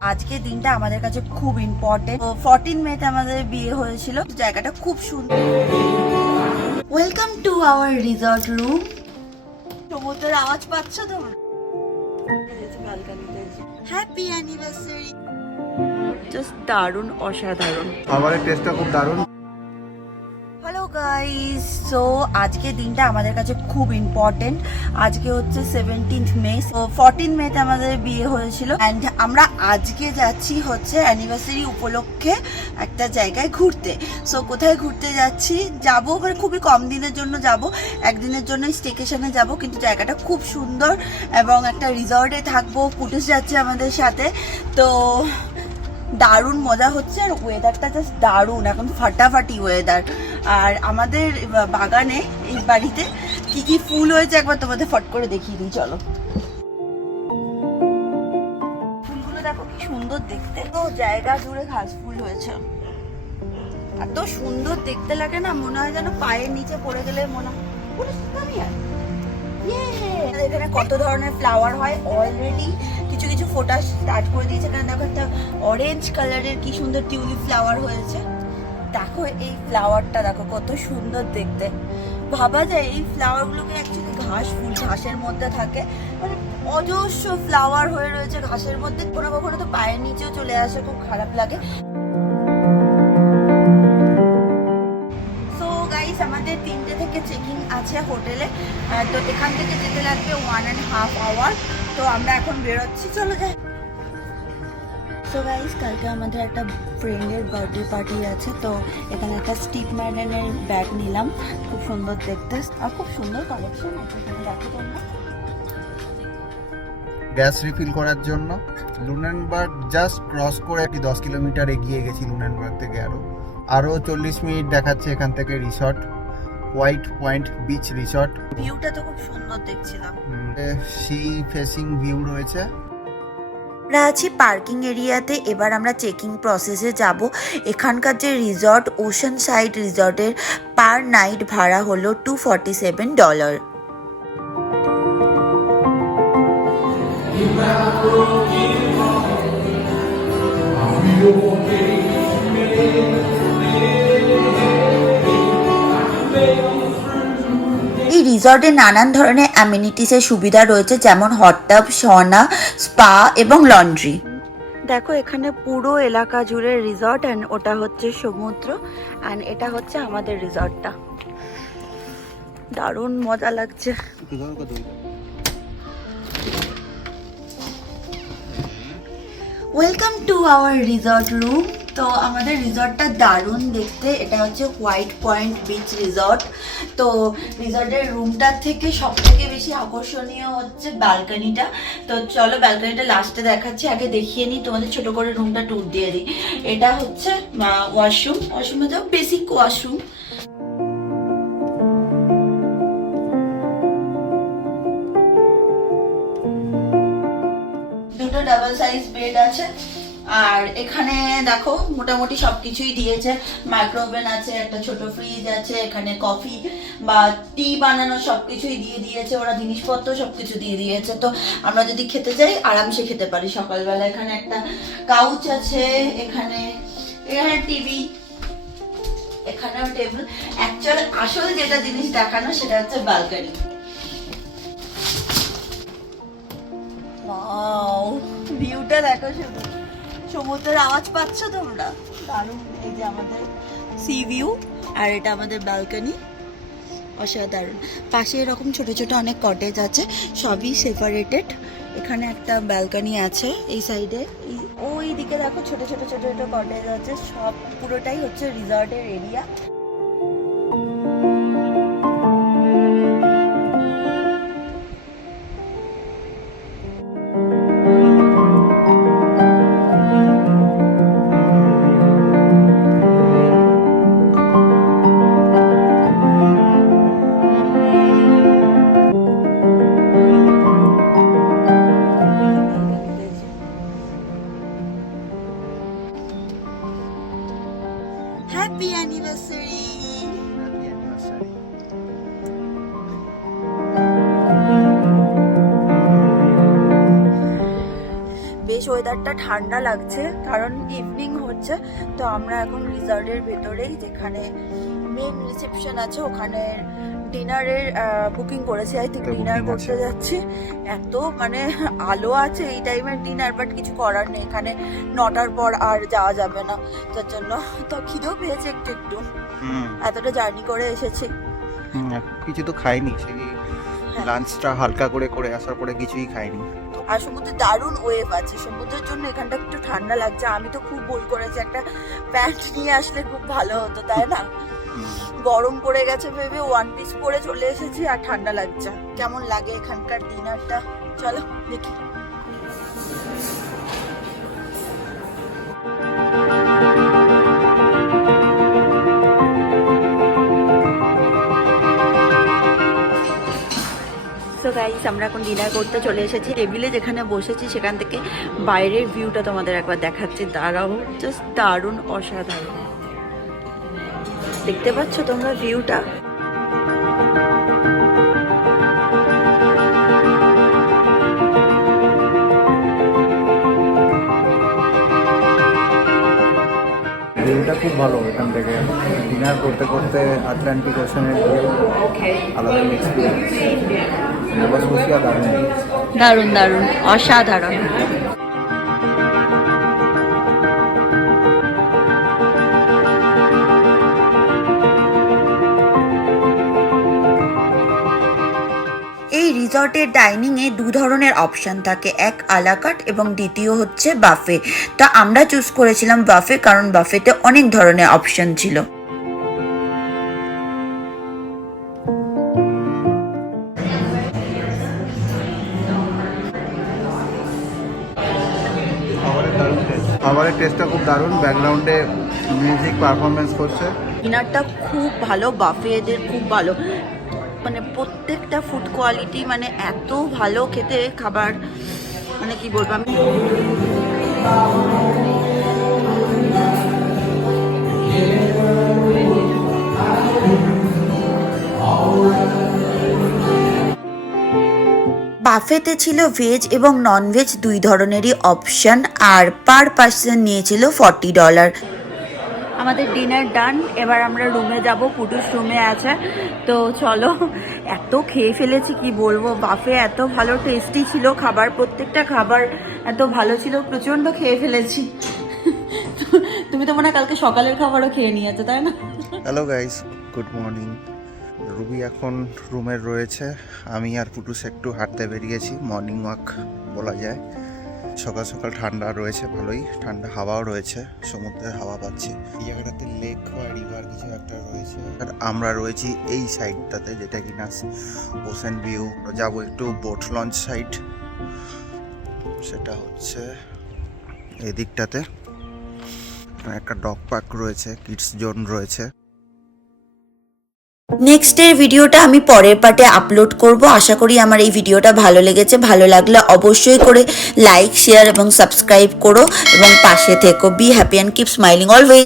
আজকে দিনটা আমাদের কাছে খুব ইম্পর্টেন্ট ফোরটিন মেতে আমাদের বিয়ে হয়েছিল। জায়গাটা খুব সুন্দর। Welcome to our resort room সমুদ্রের আওয়াজ পাচ্ছ তোমরা? হ্যাপি অ্যানিভার্সারি জাস্ট দারুণ অসাধারণ। খাবারের টেস্টটা খুব দারুণ। গাইস সো আজকে দিনটা আমাদের কাছে খুব ইম্পর্টেন্ট আজকে হচ্ছে সেভেন্টিন্থ মে ফোরটিন মেতে আমাদের বিয়ে হয়েছিল। অ্যান্ড আমরা আজকে যাচ্ছি হচ্ছে অ্যানিভার্সারি উপলক্ষে একটা জায়গায় ঘুরতে। সো কোথায় ঘুরতে যাচ্ছি? যাব ওখানে খুবই কম দিনের জন্য যাব। একদিনের জন্য স্টেকেশনে যাব, কিন্তু জায়গাটা খুব সুন্দর এবং একটা রিসর্টে থাকব। পুটুস যাচ্ছে আমাদের সাথে। তো দারুণ মজা হচ্ছে আর ওয়েদারটা জাস্ট দারুণ, এখন ফাটাফাটি ওয়েদার আর আমাদের বাগানে, এই বাড়িতে কি কি ফুল হয়েছে একবার তোমাদের ফট করে দেখিয়ে দিই, চলো। ফুলগুলো দেখো কি সুন্দর দেখতে। তো জায়গা জুড়ে ঘাস ফুল হয়েছে। এত সুন্দর দেখতে লাগে না, মনে হয় যেন পায়ের নিচে পড়ে গেলে মনে হয় আর এখানে কত ধরনের ফ্লাওয়ার হয় অলরেডি কিছু কিছু ফোটা স্টার্ট করে দিয়েছে। কারণ দেখো একটা অরেঞ্জ কালারের কি সুন্দর টিউলিপ ফ্লাওয়ার হয়েছে। দেখো এই ফ্লাওয়ারটা দেখো কত সুন্দর দেখতে। ভাবা যায় এই ফ্লাওয়ারগুলোকে অ্যাকচুয়ালি ঘাস, ফুল ঘাসের মধ্যে থাকে। মানে অজস্র ফ্লাওয়ার হয়ে রয়েছে ঘাসের মধ্যে। কোনো কখনো তো পায়ের নিচেও চলে আসে, খুব খারাপ লাগে। আমাদের তিনটে থেকে চেকিং আছে হোটেলে। তো এখান থেকে যেতে লাগবে ওয়ান অ্যান্ড হাফ আওয়ার তো আমরা এখন বেরোচ্ছি। চলো যাই। সো গাইস কালকে আমাদের একটা ফ্রেন্ডের বার্থডে পার্টি আছে। তো এখানে একটা স্টিপ ম্যাডেনের ব্যাগ নিলাম। খুব সুন্দর দেখতে। আর খুব সুন্দর কালেকশন গ্যাস রিফিল করার জন্য। লুনেনবার্গ জাস্ট ক্রস করে একটি দশ কিলোমিটার এগিয়ে গেছি লুনেনবার্গ থেকে আরও আরও চল্লিশ মিনিট দেখাচ্ছে এখান থেকে resort White Point beach resort ভিউটা তো খুব সুন্দর দেখছিলাম। সি ফেসিং ভিউ রয়েছে। আমরা আছি পার্কিং এরিয়াতে এবার আমরা চেকিং প্রসেসে যাব। এখানকার যে রিসর্ট ওশান সাইড রিসর্টের পার নাইট ভাড়া হলো টু ফর্টি সেভেন ডলার এই রিসর্টে নানান ধরনের অ্যামিনিটিসের সুবিধা রয়েছে যেমন হট টাব সনা স্পা এবং লন্ড্রি দেখো এখানে পুরো এলাকা জুড়ে রিসর্ট অ্যান্ড ওটা হচ্ছে সমুদ্র অ্যান্ড এটা হচ্ছে আমাদের রিসর্টটা দারুণ মজা লাগছে। Welcome to our resort room তো আমাদের রিসর্টটা দারুণ দেখতে। এটা হচ্ছে হোয়াইট পয়েন্ট বিচ রিসর্ট। তো রিসর্টের রুমটার থেকে সব থেকে বেশি আকর্ষণীয় হচ্ছে ব্যালকনিটা। তো চলো ব্যালকনিটা লাস্টে দেখাচ্ছি, আগে দেখিয়ে নিই, তোমাদের ছোট করে রুমটা ট্যুর দিয়ে দিই। এটা হচ্ছে ওয়াশরুম ওয়াশরুমে যাও বেসিক ওয়াশরুম দুটো ডাবল সাইজ বেড আছে। আর এখানে দেখো মোটামুটি সবকিছুই দিয়েছে। মাইক্রোওভেন আছে, একটা ছোট ফ্রিজ আছে, এখানে কফি বা টি বানানো সবকিছুই দিয়ে দিয়েছে। ওরা জিনিসপত্র সবকিছু দিয়ে দিয়েছে। তো আমরা যদি খেতে যাই, আরামসে খেতে পারি। সকালবেলা এখানে একটা কাউচ আছে, এখানে এখানে টিভি এখানেও টেবিল অ্যাকচুয়াল আসল যেটা জিনিস দেখানো সেটা হচ্ছে ব্যালকনি ওয়াও ভিউটা দেখো শুধু। সমুদ্রের আওয়াজ পাচ্ছ তোমরা? দারুণ, এই যে আমাদের সি ভিউ আর এটা আমাদের ব্যালকনি অসাধারণ। পাশে এরকম ছোট ছোট অনেক কটেজ আছে, সবই সেপারেটেড এখানে একটা ব্যালকনি আছে, এই সাইডে ওই দিকে দেখো ছোট ছোট ছোট ছোট কটেজ আছে, সব পুরোটাই হচ্ছে রিসর্টের এরিয়া হ্যাপি অ্যানিভার্সারি বেশ ওয়েদারটা ঠান্ডা লাগছে কারণ ইভিনিং হচ্ছে। তো আমরা এখন রিসর্টের ভেতরেই যেখানে মেন রিসেপশন আছে ওখানে ডিনারের বুকিং করেছি। আই থিঙ্ক ডিনার করতে যাচ্ছি। এত মানে আলো আছে এই টাইমের ডিনার বাট কিছু করার নেই। এখানে নটার পর আর যাওয়া যাবে না। যার জন্য তো খিদেও পেয়েছে একটু একটু। এতটা জার্নি করে এসেছি। কিছু তো খাইনি হ্যাঁ। লাঞ্চটা হালকা করে করে আসার পরে কিছুই খাইনি। আর সমুদ্রে দারুণ ওয়েভ আছে। সমুদ্রের জন্য এখানটা একটু ঠান্ডা লাগছে। আমি তো খুব ভুল করেছি। একটা প্যান্ট নিয়ে আসলে খুব ভালো হতো তাই না? গরম পড়ে গেছে ভেবে ওয়ান পিস পরে চলে এসেছি আর ঠান্ডা লাগছে। কেমন লাগে এখানকার ডিনারটা চলো দেখি। সো গাইস আমরা এখন ডিনার করতে চলে এসেছি। টেবিলে যেখানে বসেছি, সেখান থেকে বাইরের ভিউটা তোমাদের একবার দেখাচ্ছি। দাঁড়াও জাস্ট দারুণ অসাধারণ। দেখতে পাচ্ছ তোমরা ভিউটা ভিউটা খুব ভালো এখান থেকে। ডিনার করতে করতে আটলান্টিক ওশানের ভিউ আলাদা এক্সপিরিয়েন্স নবা স্কোশিয়া দারুণ দারুণ দারুণ। অসাধারণ। এই রিসর্টের ডাইনিংয়ে দু ধরনের অপশন থাকে। এক আলাকাট এবং দ্বিতীয় হচ্ছে বাফে। তা আমরা চুজ করেছিলাম বাফে কারণ বাফেতে অনেক ধরনের অপশন ছিল। খাবারের টেস্টটা খুব দারুণ ব্যাকগ্রাউন্ডে মিউজিক পারফরমেন্স করছে। ডিনারটা খুব ভালো বাফেদের খুব ভালো। মানে প্রত্যেকটা ফুড কোয়ালিটি মানে এত ভালো খেতে খাবার মানে কি বলব আমি? বাফেতে ছিল ভেজ এবং নন ভেজ দুই ধরনেরই অপশন আর পার পার্সন নিয়েছিল ফর্টি ডলার। আমাদের ডিনার ডান এবার আমরা রুমে যাব পুটুস রুমে আছে। তো চলো এত খেয়ে ফেলেছি কি বলব? বাফে এত ভালো টেস্টি ছিল খাবার প্রত্যেকটা খাবার এত ভালো ছিল প্রচণ্ড খেয়ে ফেলেছি। তুমি তো মনে হয় কালকে সকালের খাবারও খেয়ে নিয়েছো তাই না? Hello guys good morning Ruby এখন রুমে রয়েছে। আমি আর পুটুস একটু হাঁটতে বেরিয়েছি মর্নিং ওয়াক বলা যায়। সকাল সকাল ঠান্ডা রয়েছে ভালোই, ঠান্ডা হাওয়াও রয়েছে, সমুদ্রের হাওয়া পাচ্ছি। এই জায়গাটাতে লেক বা রিভার কিছু একটা রয়েছে। আর আমরা রয়েছি এই সাইডটাতে যেটা কিনা ওশেন ভিউ যাব একটু বোট লঞ্চ সাইড সেটা হচ্ছে এদিকটাতে। একটা ডগ পার্ক রয়েছে কিডস জোন রয়েছে। নেক্সটের ভিডিওটা আমি পরের পার্টে আপলোড করব। আশা করি আমার এই ভিডিওটা ভালো লেগেছে। ভালো লাগলে অবশ্যই করে লাইক শেয়ার এবং সাবস্ক্রাইব করো। এবং পাশে থেকো। Be happy and keep smiling always